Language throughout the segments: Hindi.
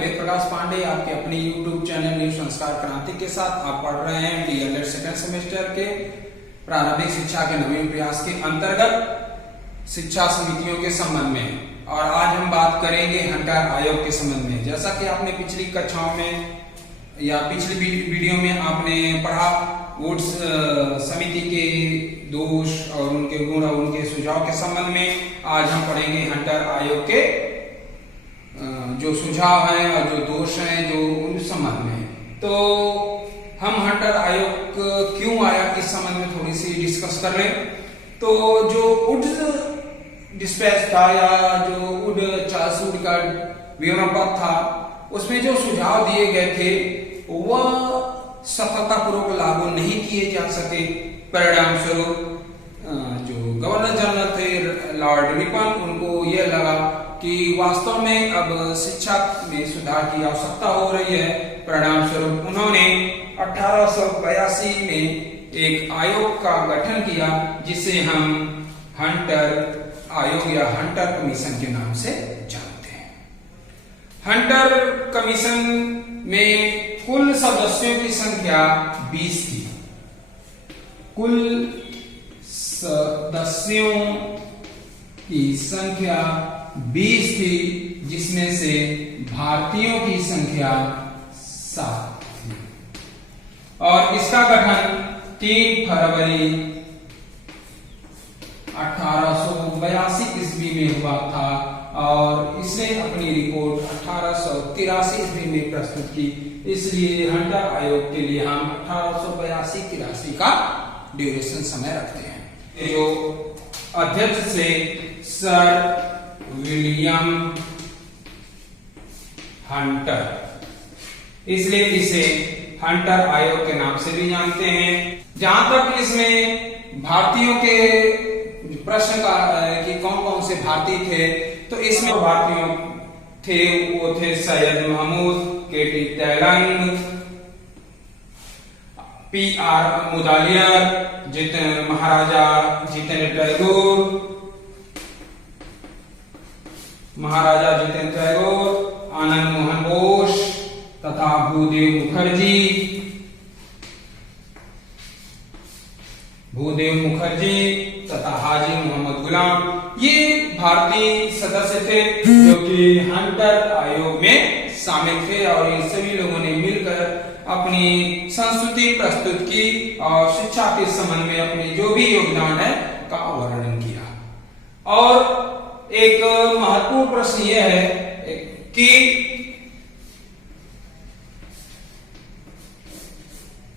वेद प्रकाश पांडे आपके अपने YouTube चैनल न्यू संस्कार क्रांति के साथ आप पढ़ रहे हैं डीएलएड सेकंड सेमेस्टर के प्रारंभिक शिक्षा के नवीन प्रयास के अंतर्गत शिक्षा समितियों के संबंध में। और आज हम बात करेंगे हंटर आयोग के संबंध में। जैसा कि आपने पिछली कक्षाओं में या पिछली वीडियो में आपने पढ़ा वुड्स समिति के दोष और उनके गुण और उनके सुझाव के संबंध में, आज हम पढ़ेंगे हंटर आयोग के जो सुझाव हैं और जो दोष हैं जो उन संबंध में। तो हम हंटर आयोग क्यों आया इस संबंध में थोड़ी सी डिस्कस कर लें। तो जो वुड्स डिस्पैच था या जो वुड चार्ल्स वुड का विवरण पत्र था, उसमें जो सुझाव दिए गए थे वह सफलतापूर्वक लागू नहीं किए जा सके। परिणाम स्वरूप जो गवर्नर जनरल थे लॉर्ड रिपन, उनको यह लगा कि वास्तव में अब शिक्षा में सुधार की आवश्यकता हो रही है। परिणाम स्वरूप उन्होंने 1882 में एक आयोग का गठन किया जिसे हम हंटर आयोग या हंटर कमीशन के नाम से जानते हैं। हंटर कमीशन में कुल सदस्यों की संख्या 20 थी। कुल सदस्यों की संख्या 20 थी, जिसमें से भारतीयों की संख्या 7 थी। और इसका गठन 3 फरवरी 1882 ईस्वी में हुआ था और इसने अपनी रिपोर्ट 1883 ईस्वी में प्रस्तुत की। इसलिए हंटर आयोग के लिए हम 1882-83 का ड्यूरेशन समय रखते हैं। जो अध्यक्ष से सर विलियम हंटर, इसलिए इसे हंटर आयोग के नाम से भी जानते हैं। जहां तक इसमें भारतीयों के प्रश्न का कि कौन कौन से भारतीय थे, तो इसमें भारतीयों थे वो थे सैयद महमूद, केटी तैलंग, PR मुदालियर, महाराजा जितेंद्र टैगोर, आनंद मोहन बोस तथा भूदेव मुखर्जी तथा हाजी मोहम्मद गुलाम। ये भारतीय सदस्य थे जो कि हंटर आयोग में शामिल थे और इन सभी लोगों ने मिलकर अपनी संस्कृति प्रस्तुत की और शिक्षा के संबंध में अपने जो भी योगदान है का वर्णन किया। और एक महत्वपूर्ण प्रश्न यह है कि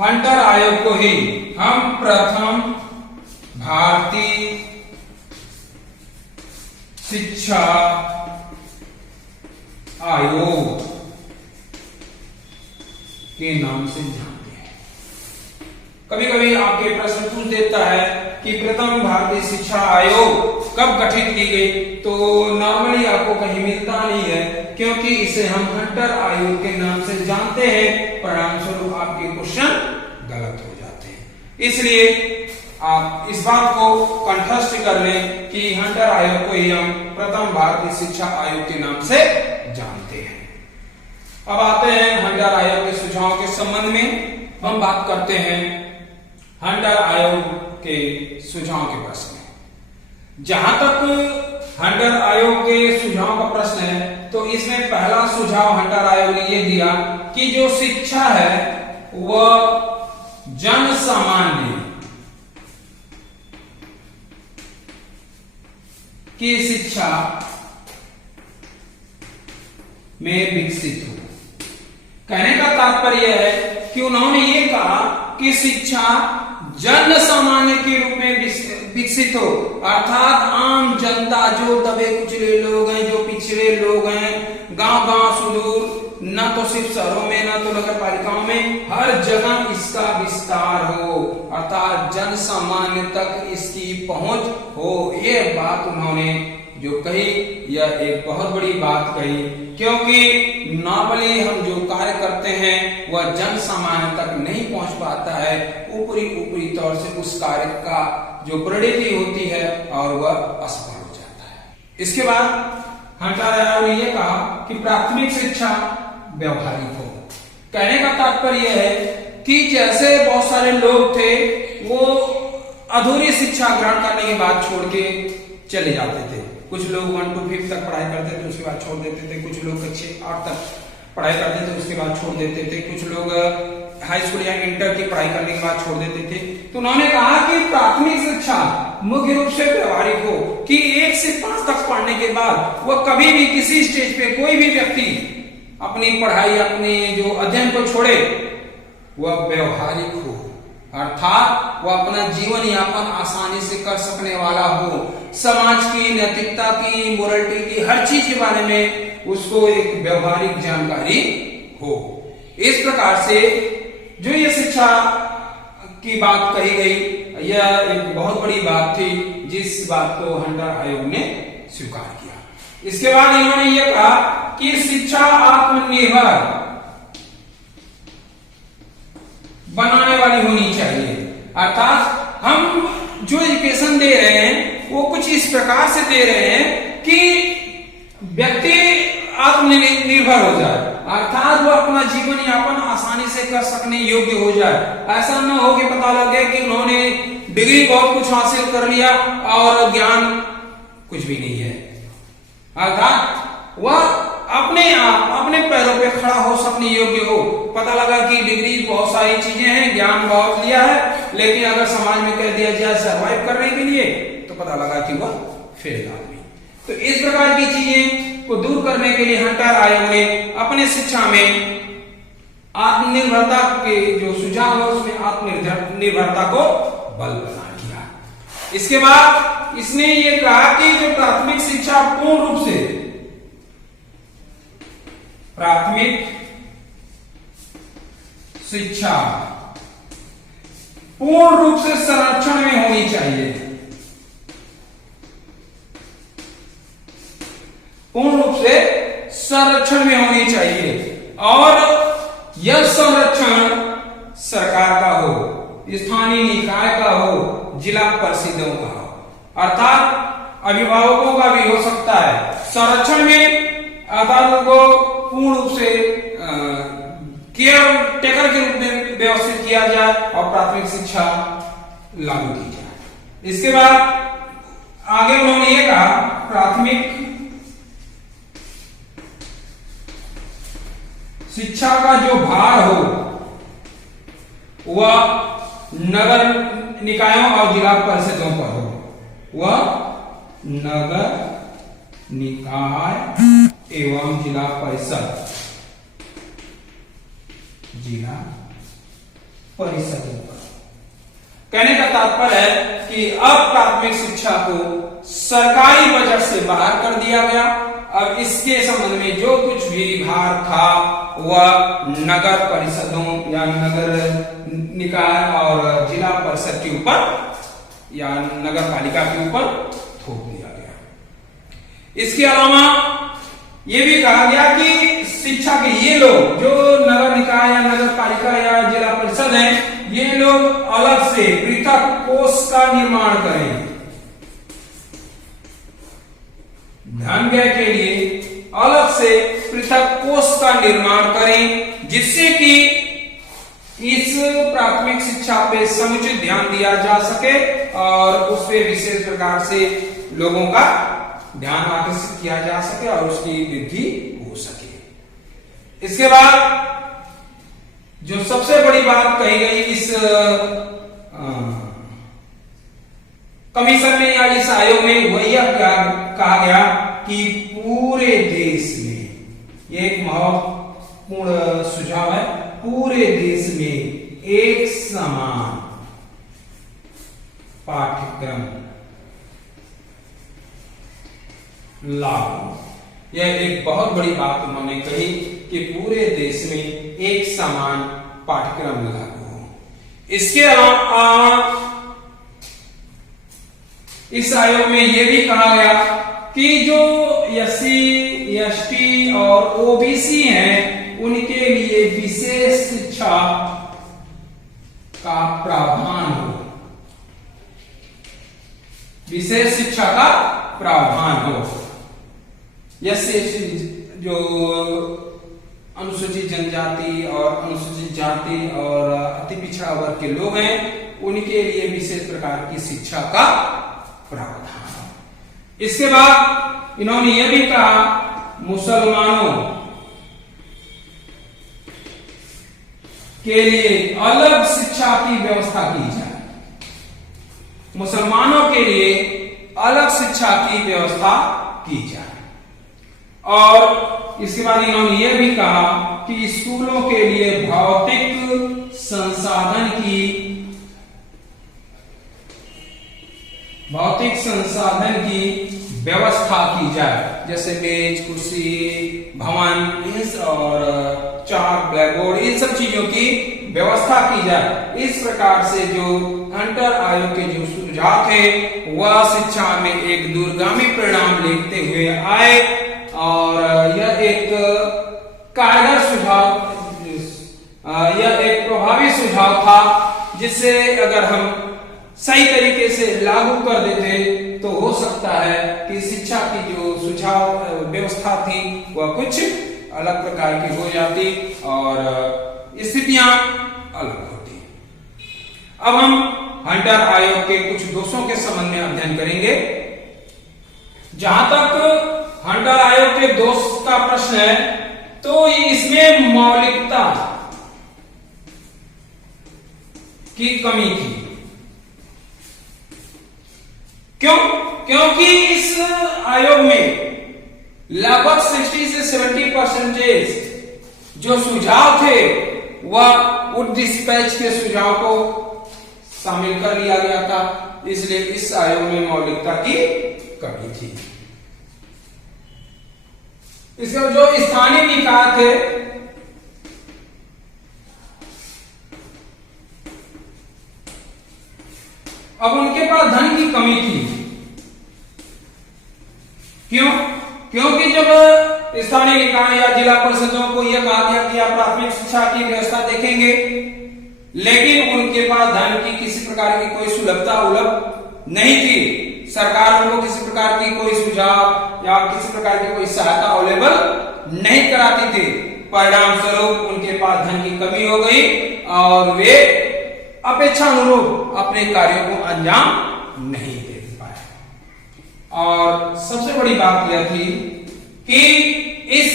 हंटर आयोग को ही हम प्रथम भारतीय शिक्षा आयोग के नाम से जानते हैं। कभी कभी आपके प्रश्न पूछ देता है कि प्रथम भारतीय शिक्षा आयोग कब गठित की गई, तो नॉर्मली आपको कहीं मिलता नहीं है क्योंकि इसे हम हंटर आयोग के नाम से जानते हैं। परिणाम स्वरूप आपके क्वेश्चन गलत हो जाते हैं। इसलिए आप इस बात को कंठस्थ कर लें कि हंटर आयोग को ही हम प्रथम भारतीय शिक्षा आयोग के नाम से जानते हैं। अब आते हैं हंटर आयोग के सुझाव के संबंध में। हम बात करते हैं हंटर आयोग के सुझाव के प्रश्न में। जहां तक हंटर आयोग के सुझाव का प्रश्न है, तो इसमें पहला सुझाव हंटर आयोग ने यह दिया कि जो शिक्षा है वह जन सामान्य की शिक्षा में विकसित हो। कहने का तात्पर्य है कि उन्होंने ये कहा कि शिक्षा जन सामान्य के रूप में विकसित हो, अर्थात आम जनता, जो दबे कुचले लोग हैं, जो पिछड़े लोग हैं, गांव सुदूर, न तो सिर्फ शहरों में न तो नगर पालिकाओं में, हर जगह इसका विस्तार हो, अर्थात जन सामान्य तक इसकी पहुंच हो। ये बात उन्होंने जो कही, यह एक बहुत बड़ी बात कही, क्योंकि नॉर्मली हम जो कार्य करते हैं वह जन सामान्य तक नहीं पहुंच पाता है। ऊपरी तौर से उस कार्य का जो परिणति होती है और वह असफल हो जाता है। इसके बाद हंटर आयोग ने यह कहा कि प्राथमिक शिक्षा व्यवहारिक हो। कहने का तात्पर्य है कि जैसे बहुत सारे लोग थे वो अधूरी शिक्षा ग्रहण करने के बाद छोड़ के चले जाते थे। कुछ लोग 1 to 5 तक पढ़ाई करते थे, उसके बाद छोड़ देते थे। कुछ लोग कक्षा 8 तक पढ़ाई करते थे, उसके बाद छोड़ देते थे। कुछ लोग हाई स्कूल या इंटर की पढ़ाई करने के बाद छोड़ देते थे। तो उन्होंने कहा कि प्राथमिक शिक्षा मुख्य रूप से व्यवहारिक हो, कि 1 से 5 तक पढ़ने के बाद वह कभी भी किसी स्टेज पे कोई भी व्यक्ति अपनी पढ़ाई, अपने जो अध्ययन को छोड़े, वह व्यवहारिक हो, अर्थात वह अपना जीवन यापन आसानी से कर सकने वाला हो। समाज की नैतिकता की, मोरलिटी की, हर चीज के बारे में उसको एक व्यवहारिक जानकारी हो। इस प्रकार से जो ये शिक्षा की बात कही गई, यह एक बहुत बड़ी बात थी, जिस बात को हंटर आयोग ने स्वीकार किया। इसके बाद इन्होंने ये कहा कि शिक्षा आत्मनिर्भर बनाने वाली होनी चाहिए, अर्थात हम जो एजुकेशन दे रहे हैं वो कुछ इस प्रकार से दे रहे हैं कि व्यक्ति आत्मनिर्भर हो जाए, अर्थात वो अपना जीवन यापन आसानी से कर सकने योग्य हो जाए। ऐसा न हो कि पता लगे कि उन्होंने डिग्री बहुत कुछ हासिल कर लिया और ज्ञान कुछ भी नहीं है, अर्थात वह अपने आप अपने पैरों पे खड़ा हो सकने योग्य हो। पता लगा कि डिग्री बहुत सारी चीजें हैं, ज्ञान बहुत लिया है, लेकिन अगर समाज में कह दिया जाए सरवाइव करने के लिए, तो पता लगा कि वह फेल आदमी। तो इस प्रकार की चीजें को दूर करने के लिए हंटर आयोग ने अपने शिक्षा में आत्मनिर्भरता के जो सुझाव है उसमें आत्मनिर्भरता को बल प्रदान किया। इसके बाद इसने ये कहा कि जो प्राथमिक शिक्षा पूर्ण रूप से प्राथमिक शिक्षा पूर्ण रूप से संरक्षण में होनी चाहिए, पूर्ण रूप से संरक्षण में होनी चाहिए, और यह संरक्षण सरकार का हो, स्थानीय निकाय का हो, जिला परिषदों का हो, अर्थात अभिभावकों का भी हो सकता है। संरक्षण में अर्थात उनको पूर्ण रूप से केयर टेकर के रूप में व्यवस्थित किया जाए और प्राथमिक शिक्षा लागू की जाए। इसके बाद आगे उन्होंने ये कहा प्राथमिक शिक्षा का जो भार हो वह नगर निकायों और जिला परिषदों पर हो, वह नगर निकाय एवं जिला परिषद पर। कहने का तात्पर्य है कि अब प्राथमिक शिक्षा को सरकारी बजट से बाहर कर दिया गया। अब इसके संबंध में जो कुछ भी भार था वह नगर परिषदों या नगर निकाय और जिला परिषद के ऊपर या नगर पालिका के ऊपर थोप दिया गया। इसके अलावा यह भी कहा गया कि शिक्षा के ये लोग जो नगर निकाय या नगर पालिका या जिला परिषद हैं, ये लोग अलग से पृथक कोष का निर्माण करें, धन व्यय के लिए अलग से पृथक कोष का निर्माण करें, जिससे कि इस प्राथमिक शिक्षा पे समुचित ध्यान दिया जा सके और उस पे विशेष प्रकार से लोगों का ध्यान आकर्षित किया जा सके और उसकी वृद्धि हो सके। इसके बाद जो सबसे बड़ी बात कही गई इस कमीशन में या इस आयोग में, वह यह कहा गया कि पूरे देश में, ये एक महत्वपूर्ण सुझाव है, पूरे देश में एक समान पाठ्यक्रम लागू। यह एक बहुत बड़ी बात उन्होंने कही कि पूरे देश में एक समान पाठ्यक्रम लागू हो। इसके अलावा इस आयोग में यह भी कहा गया कि जो एससी, एसटी और ओबीसी हैं, उनके लिए विशेष शिक्षा का प्रावधान हो, विशेष शिक्षा का प्रावधान हो। एससी जो अनुसूचित जनजाति और अनुसूचित जाति और अति पिछड़ा वर्ग के लोग हैं, उनके लिए विशेष प्रकार की शिक्षा का प्रावधान। इसके बाद इन्होंने यह भी कहा मुसलमानों के लिए अलग शिक्षा की व्यवस्था की जाए। मुसलमानों के लिए अलग शिक्षा की व्यवस्था की जाए। और इसके बाद इन्होंने यह भी कहा कि स्कूलों के लिए भौतिक संसाधन की व्यवस्था की जाए, जैसे मेज, कुर्सी, भवन और चार्ट, ब्लैक बोर्ड, इन सब चीजों की व्यवस्था की जाए। इस प्रकार से जो हंटर आयोग के जो सुझाव थे वह शिक्षा में एक दूरगामी परिणाम लेते हुए आए और यह एक कारगर सुझाव, यह एक प्रभावी सुझाव था, जिससे अगर हम सही तरीके से लागू कर देते तो हो सकता है कि शिक्षा की जो सुझाव व्यवस्था थी वह कुछ अलग प्रकार की हो जाती और स्थितियां अलग होती। अब हम हंटर आयोग के कुछ दोषों के संबंध में अध्ययन करेंगे। जहां तक हंटर आयोग के दोष का प्रश्न है तो इसमें मौलिकता की कमी थी। क्यों? क्योंकि इस आयोग में लगभग 60 से 70% जो सुझाव थे वह वुड डिस्पैच के सुझाव को शामिल कर लिया गया था, इसलिए इस आयोग में मौलिकता की कमी थी। इसके जो स्थानीय निकाय थे अब उनके पास धन की कमी थी। क्यों? क्योंकि जब स्थानीय निकाय या जिला परिषदों को यह कहा गया कि आप प्राथमिक शिक्षा की व्यवस्था देखेंगे, लेकिन उनके पास धन की किसी प्रकार की कोई सुलभता उपलब्ध नहीं थी। सरकार उनको किसी प्रकार की कोई सुझाव या किसी प्रकार की कोई सहायता अवेलेबल नहीं कराती थी। परिणाम स्वरूप उनके पास धन की कमी हो गई और वे अपेक्षानुरूप अपने कार्यों को अंजाम नहीं दे पाए। और सबसे बड़ी बात यह थी कि इस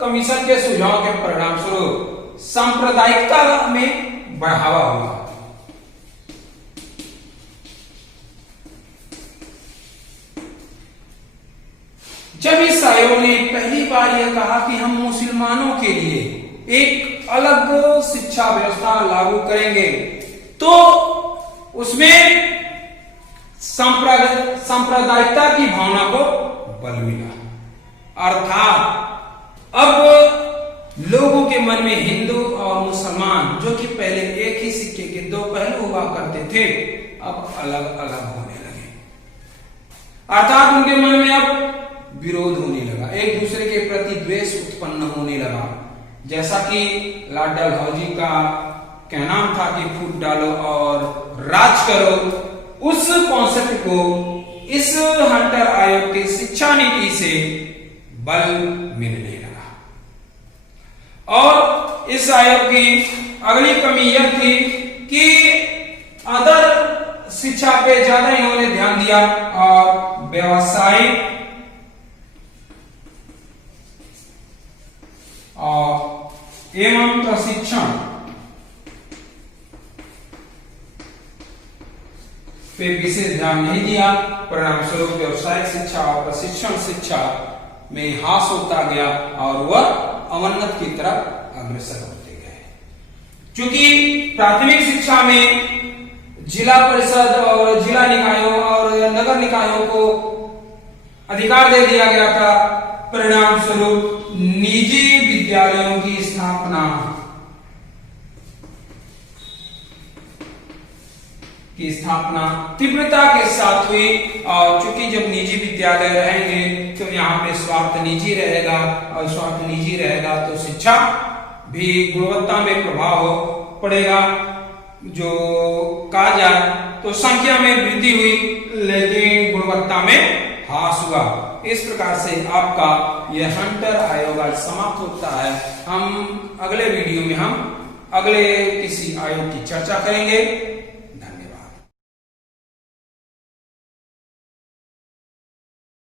कमीशन के सुझाव के परिणाम स्वरूप सांप्रदायिकता में बढ़ावा हुआ। जब इस आयोग ने पहली बार यह कहा कि हम मुसलमानों के लिए एक अलग शिक्षा व्यवस्था लागू करेंगे, तो उसमें सांप्रदायिकता की भावना को बल मिला। अर्थात अब लोगों के मन में हिंदू और मुसलमान, जो कि पहले एक ही सिक्के के दो पहलू हुआ करते थे, अब अलग अलग होने लगे। अर्थात उनके मन में अब विरोध होने लगा, एक दूसरे के प्रति द्वेष उत्पन्न होने लगा। जैसा कि लॉर्ड डलहौजी का कहना था कि फूट डालो और राज करो, उस कॉन्सेप्ट को इस हंटर आयोग की शिक्षा नीति से बल मिलने लगा। और इस आयोग की अगली कमी यह थी कि अदर शिक्षा पे ज्यादा इन्होंने ध्यान दिया और व्यवसायिक एवं प्रशिक्षण पे विशेष ध्यान नहीं दिया। परिणाम स्वरूप व्यवसायिक शिक्षा और प्रशिक्षण शिक्षा में ह्रास होता गया और वह अवनत की तरफ अग्रसर होते गए। चूंकि प्राथमिक शिक्षा में जिला परिषद और जिला निकायों और नगर निकायों को अधिकार दे दिया गया था, परिणाम स्वरूप निजी विद्यालयों की स्थापना तीव्रता के साथ हुई। और चूंकि जब निजी विद्यालय रहेंगे तो यहाँ पे स्वार्थ निजी रहेगा, और स्वार्थ निजी रहेगा तो शिक्षा भी गुणवत्ता में प्रभाव पड़ेगा। जो कहा जाए तो संख्या में वृद्धि हुई लेकिन गुणवत्ता में ह्रास हुआ। इस प्रकार से आपका यह हंटर आयोग आज समाप्त होता है। हम अगले वीडियो में हम अगले किसी आयोग की चर्चा करेंगे।